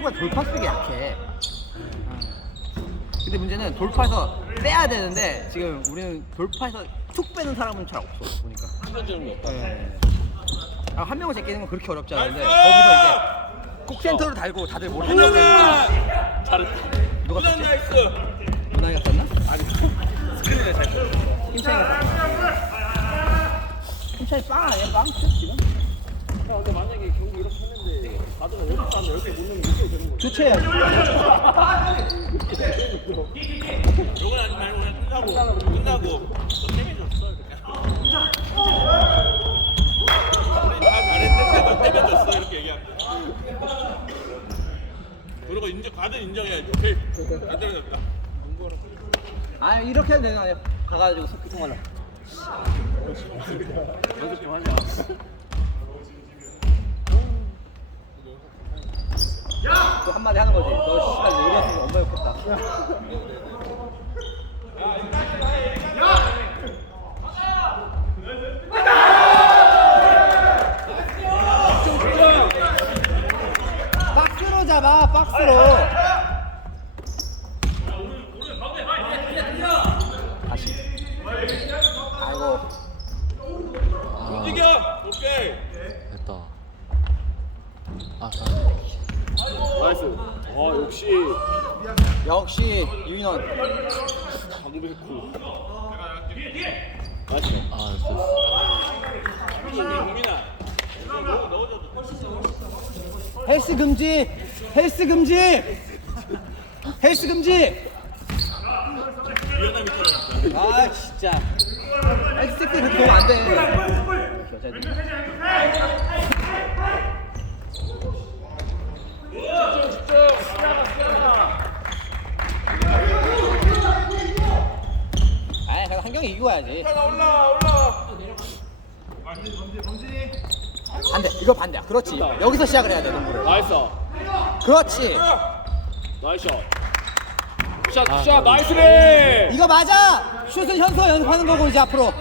축구가 돌파 속이 약해. 근데 문제는 돌파해서 빼야 되는데 지금 우리는 돌파해서 툭 빼는 사람은 잘 없어 보니까. 찢어지는 게 없다. 네. 한 명을 제끼는 건 그렇게 어렵지 않은데 거기서 이제 꼭 센터로 달고 다들 뭘 하려고 그러니까. 잘했다. 누가 썼지? 나이스. 누나이가 썼나? 아니 스크린에 잘 쳤어. 힘차이가 썼나? 힘차이 빵 아니야? 빵? 지금? 근데 만약에 경기 이렇게 했는데 가드가 10개 하면 10개 못 넣으면 이렇게 되는 거야. 교체해야지. 요건 하지 말고 그냥 끝나고 너 때문에 졌어 그냥. 우리 다 잘했는데 너 때문에 졌어 이렇게 얘기하면 돼. 그리고 가드 인정해야지. 오케이. 안 때려졌다. 아 이렇게 해도 되는 거 아니야? 가가지고 소통하려. 연습 좀 하자. 또 한마디 하는 거지. 너 씨발 노래했으면 엄마 욕했다. 박스로 잡아, 박스로. 다시. 아이고. 움직여. 오케이. 됐다. 나이스. 역시 역시 유인원. 강백호. 나이스. 됐어. 용민아. 넣어줘도. 헬스 금지! 헬스 금지! 헬스 금지! 위험함이 있잖아. 아 진짜. 헬스 때 그렇게 하면 안 돼. 여자들. 아이 그래도 한 경기 이기고 와야지. 올라. 반대. 이거 반대야. 그렇지. 여기서 시작을 해야 돼 농구를. 나이스. 그렇지. 나이스 샷. 샷 나이스래. 이거 맞아. 슛은 현수가 연습하는 거고 이제 앞으로.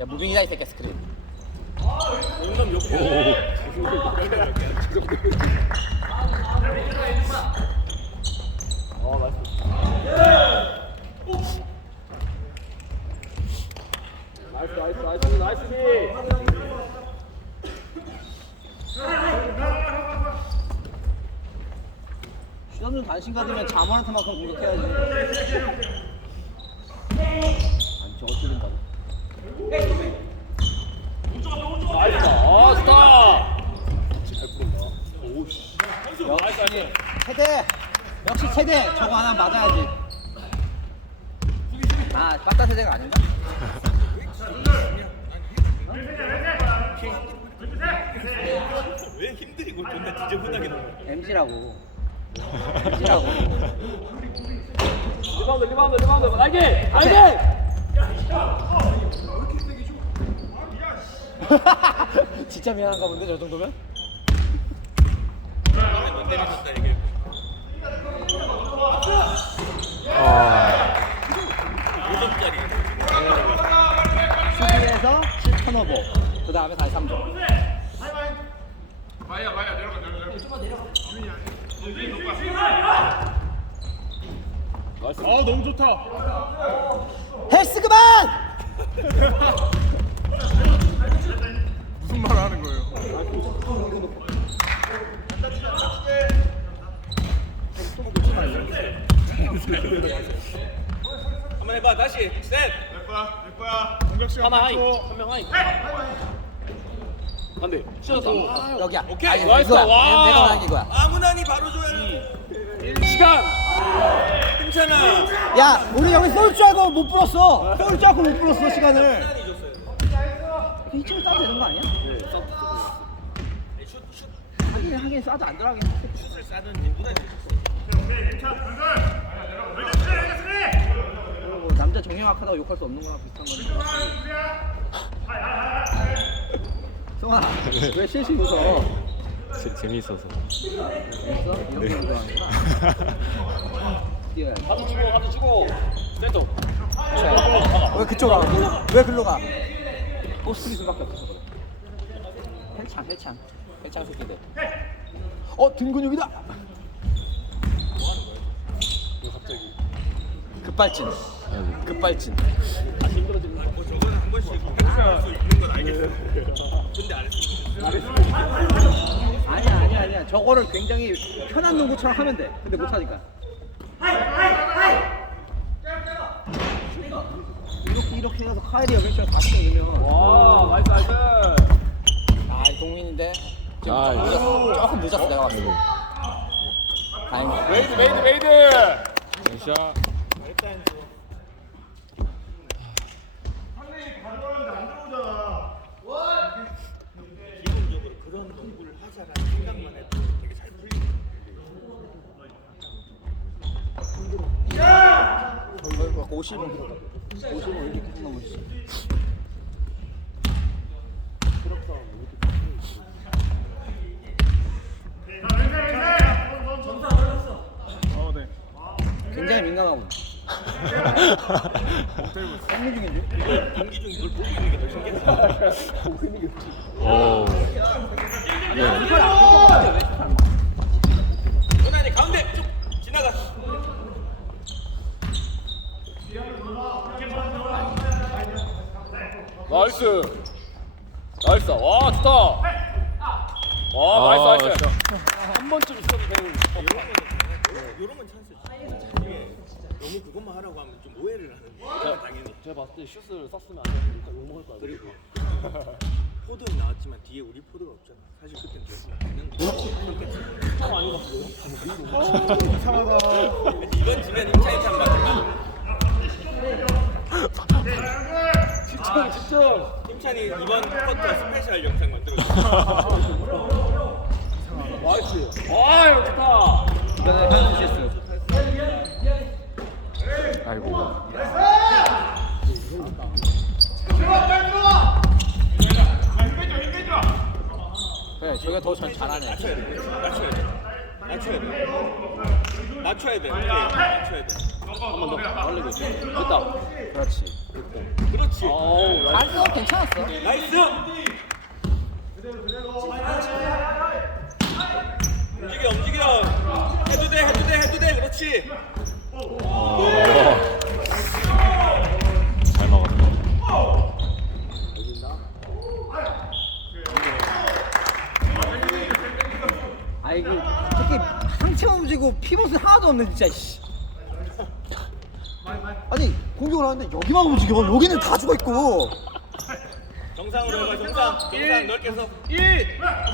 야 무빙이다 이 새끼 스크린. 용감 욕해. 나이스 비. 시선은 단신 가두면 자모한테만큼 공격해야지. 아니 저거 뚫린다. 나이스다. 좋다. 잘 부른다. 오씨. 역시 최대. 역시 최대. 저거 하나 맞아야지. 아 빡다 세대가 아닌가? 왜 힘들이고 존나 지저분하게 넣어? MG라고. MG라고. 리바운드. 날개. 진짜 미안한가 본데 저 정도면? 너 때려줬다 이게. 5점짜리. 수비에서 7턴오버. 그 다음에 다시 3점. 나이스. 너무 좋다. 헬스 그만! 무슨 말 하는 거예요? 한번 해봐 다시 셋. 내 거야. 공격 시간 하나 하이. 한명 하이. 안돼. 찢었다. 여기야. 오케이, 아니, 나이스. 이거야. 와. 내가 말한 이거야. 아무나니 바로 줘야 돼. 시간. 괜찮아. 야, 우리 여기 쏠 줄 알고 못 불었어. 쏠 줄 알고 못 불었어 시간을. 이쯤 싸도 되는 거 아니야? 하긴 싸도 안 들어가긴 해. 슛을 싸든 누구나 뭐 남자 정형학하다고 욕할 수 없는 거랑 비슷한 건데. 성아, 왜 실실 웃어? 재미있어서. 재밌어? 이런 거 좋아하니까. 뛰어야지. 가도 주고. 센터. 왜 그쪽으로 가? 왜 글로 가? 포스트리스밖에 없어. 헬창 새끼들. 등 근육이다. 이거 갑자기 급발진. 급발진. 다시 힘들어지는 거. 뭐 저거는 한 번씩 할수 있는 건 알겠어요. 근데 안 했으면 아니야. 저거를 굉장히 편한 농구처럼 하면 돼. 근데 못 하니까. 이렇게 해서 카일이 여기처럼 다시 넣으면. 와, 나이스. 이 동민인데 지금 아, 조금 늦었어 내가 봤을 때. 다행이다. 메이드. 샷. 일단 기본적으로 그런 농구를 하자라는 생각만 해도 되게 잘 풀리는 거의 50은 이렇게 끝넘었지 굉장히 민감하고. 썸미 중인데? 경기 중 이걸 보고 있는 게 더 신기했어. 오. 전환이 가운데 쭉 지나가. 나이스. 와, 좋다. 와, 나이스. 한 번쯤 있어도 되는. 이런 건 찬스지. 이게 너무 그것만 하라고 하면 좀 오해를 하는데 당연히. 제가 봤을 때 슛을 쐈으면 안 되니까 욕 먹을 거야. 그리고 포드는 나왔지만 뒤에 우리 포드가 없잖아. 사실 그땐 좀 참 아닌 것 같은데요? 이번 지면 임차인 참 맞아. 집중. 임찬이 이번 쿼터 스페셜 영상 만들었어. 나이스. 와, 좋다. 이번에 한수 실수. 아이고. 그래, 저희가 더 잘하네. 낮춰야 돼. 한 번 더. 올리고 있어. 됐다. 그렇지. 그렇지. 아우, 나이스. 안써 괜찮았어. 나이스. 움직여. 해도 돼. 그렇지. 잘 막았다. 아이고, 특히 상체 움직이고 피봇은 하나도 없네 진짜. 씨. 아니 공격을 하는데 여기만 움직여. 여기는 다 죽어 있고. 정상으로 해봐. 정상 넓게 해서. 시간.